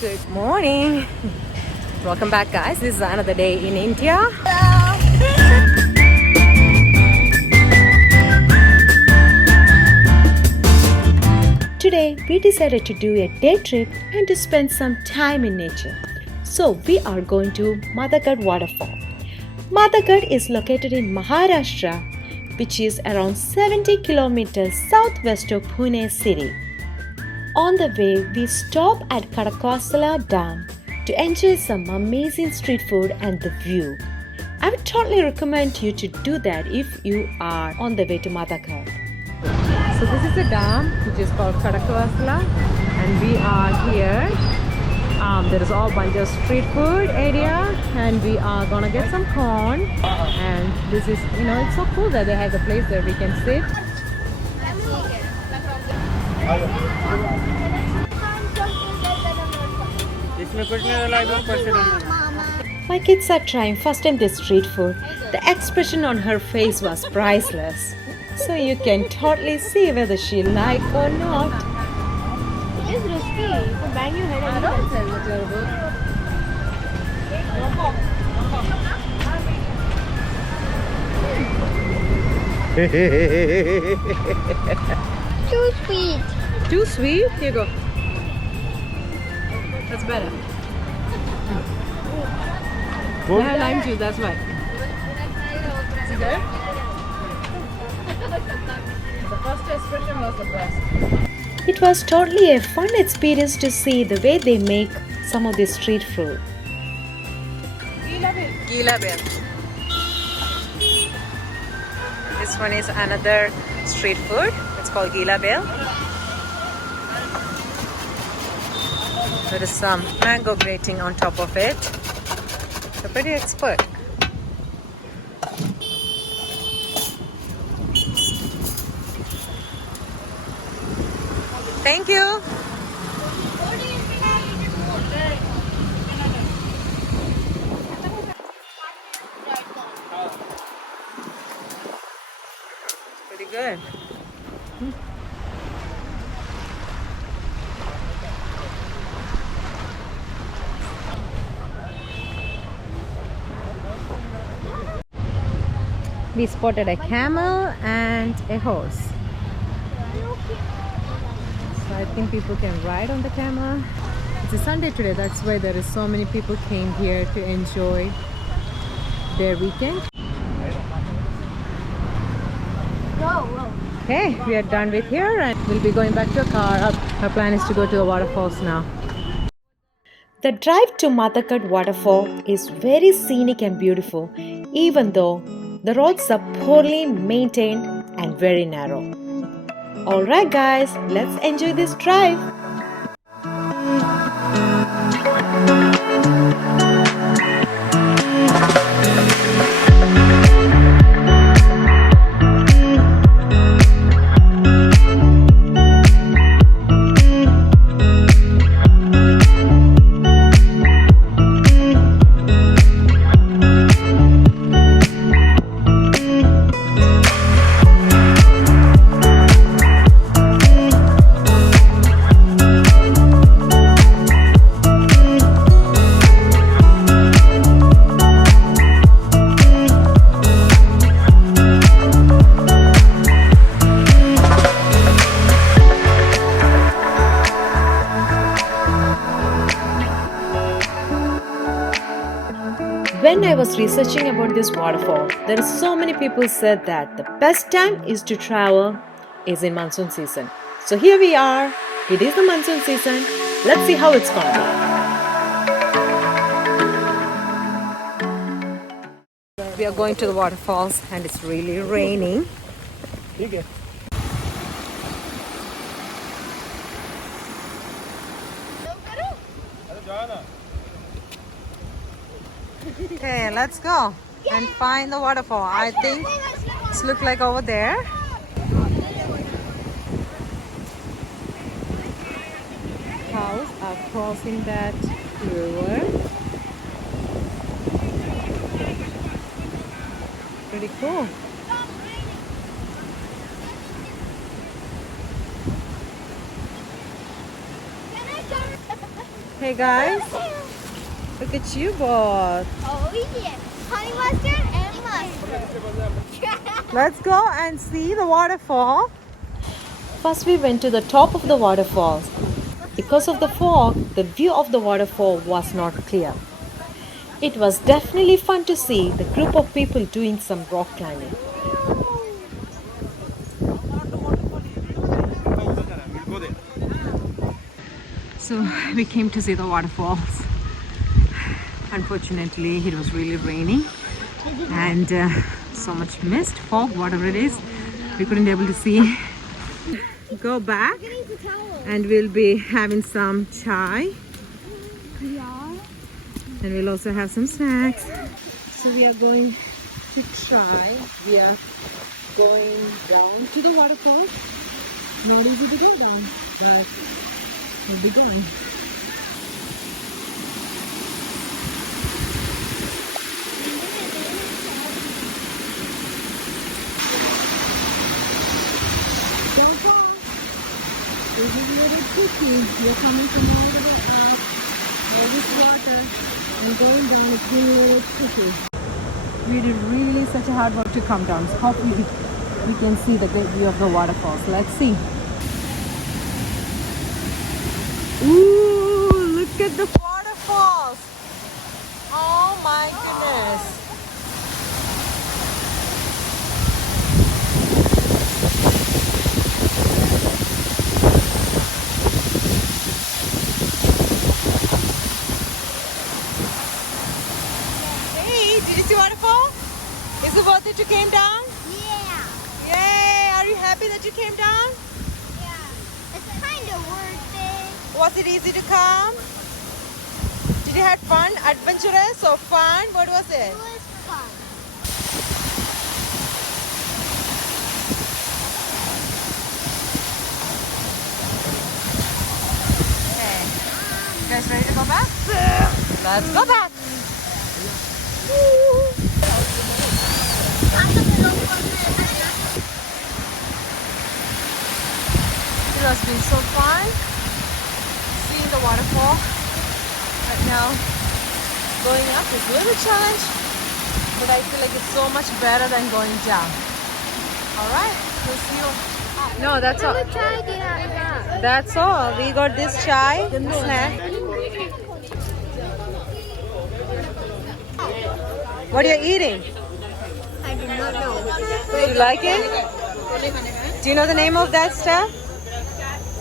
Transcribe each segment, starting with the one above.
Good morning. Welcome back, guys. This is another day in India. Today we decided to do a day trip and to spend some time in nature. So we are going to Madhe Ghat waterfall. Madhe Ghat is located in Maharashtra, which is around 70 kilometers southwest of Pune city. On the way, we stop at Kadakasala Dam to enjoy some amazing street food and the view. I would totally recommend you to do that if you are on the way to Madhe Ghat. So this is a dam which is called Kadakasala, and we are here. There is all bunch of street food area, and we are gonna get some corn. And this is, it's so cool that they have the place where we can sit. My kids are trying first time this street food. The expression on her face was priceless. So you can totally see whether she like or not. It is risky. You can bang your head and don't tell the terrible. Too sweet. Too sweet? Here you go. That's better. They have lime juice, that's why. Is it good? The first expression was the best. It was totally a fun experience to see the way they make some of this street food. Gila Bel. This one is another street food. It's called Gila Bel. There is some mango grating on top of it. They're pretty expert. Thank you. Pretty good. We spotted a camel and a horse. So I think people can ride on the camel. It's a Sunday today, that's why there is so many people came here to enjoy their weekend. Okay, we are done with here and we'll be going back to our car. Our plan is to go to the waterfalls now. The drive to Madhe Ghat waterfall is very scenic and beautiful, even though the roads are poorly maintained and very narrow. Alright guys, let's enjoy this drive. When I was researching about this waterfall, there are so many people said that the best time is to travel is in monsoon season. So here we are. It is the monsoon season. Let's see how it's gonna be. We are going to the waterfalls and it's really raining. Okay, let's go and find the waterfall. I think it's look like over there. Cows are crossing that river. Pretty cool. Hey guys, look at you both. Oh yeah. Honey mustard and mustard. Let's go and see the waterfall. First, we went to the top of the waterfalls. Because of the fog, the view of the waterfall was not clear. It was definitely fun to see the group of people doing some rock climbing. So we came to see the waterfalls. Unfortunately, it was really raining and so much mist, fog, whatever it is. We couldn't be able to see. Go back and we'll be having some chai. And we'll also have some snacks. So we are going to try. We are going down to the waterfall. Not easy to go down, but we'll be going. Don't fall. This is a little tricky. You're coming from all the way up, all this water, and going down is really, really tricky. We did really such a hard work to come down. So hopefully we can see the great view of the waterfalls. Let's see. Ooh, look at the waterfalls. Oh my goodness. Hey, did you see waterfall? Is it worth it you came down? Yeah. Yay! Are you happy that you came down? Yeah. It's kind of worth it. Was it easy to come? Did you have fun? Adventurous or fun? What was it? It was fun. Okay. You guys ready to go back? Let's go back. It has been so fun seeing the waterfall. Right now, going up is a little challenge, but I feel like it's so much better than going down. Alright, we'll see you. No, that's all. That's all. We got this chai, snack. What are you eating? I do not know. Do you like it? Do you know the name of that stuff?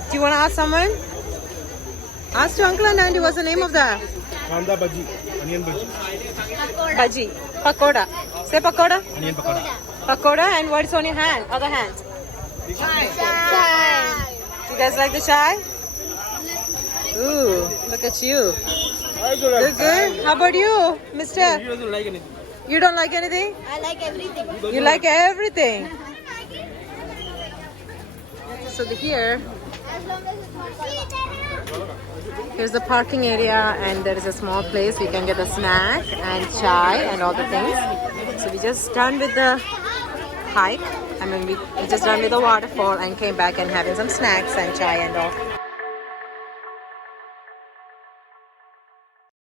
Do you want to ask someone? Ask your uncle and auntie what's the name of that? Kanda bhaji, onion bhaji, Bhaji. Pakoda. Say pakoda. onion pakora. Pakoda, and what is on your hand? Other hand. Chai. You guys like the chai? Ooh, look at you. Look good. How about you, mister? He doesn't like anything. You don't like anything? I like everything. You like everything. So here, As long as it's not here's the parking area, and there is a small place we can get a snack and chai and all the things. So we just done with the hike. I mean, we just done with the waterfall and came back and having some snacks and chai and all.